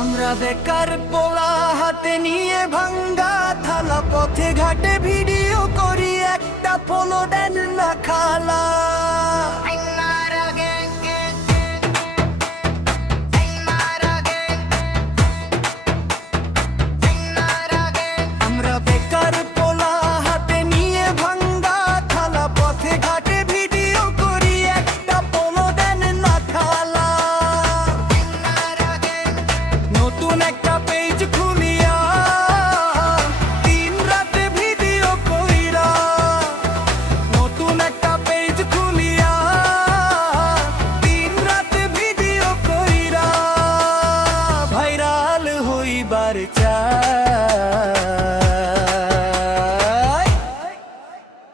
আমরা বেকার পোলা হাতে নিয়ে ভাঙ্গা থালা, পথে ঘাটে ভিডিও করি, একটা পোলো দেন না খালা।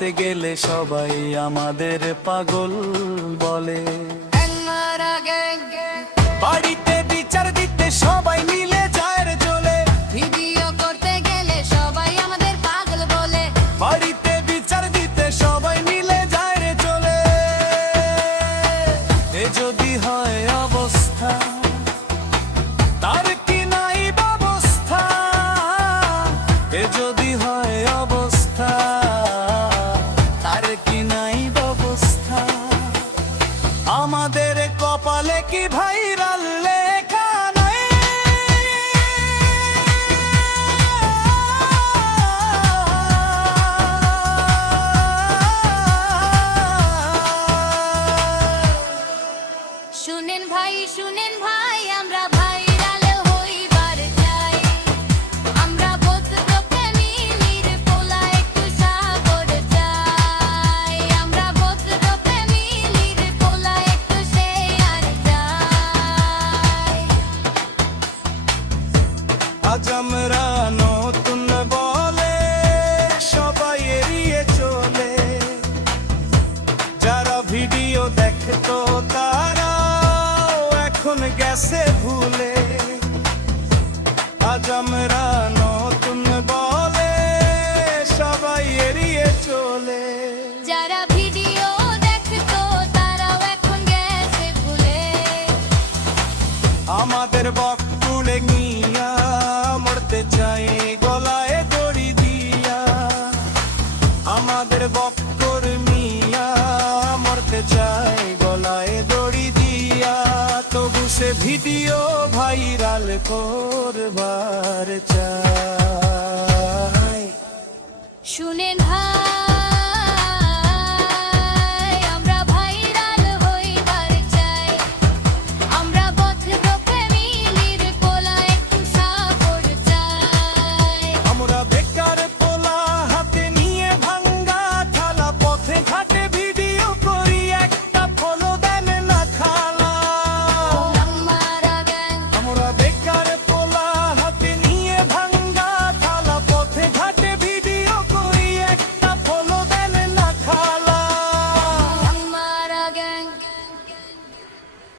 দেখতে গেলে সবাই আমাদের পাগল বলে। বাড়িতে গেছে ভুলে আজ আমরা নতুন বলে সবাই এড়িয়ে চলে যারা ভিডিও দেখতো তারাও এখন গেছে ভুলে। আমাদের বক তুলে নিয়ে ভিডিও ভাইরাল করবার চাই। শুনে ভাই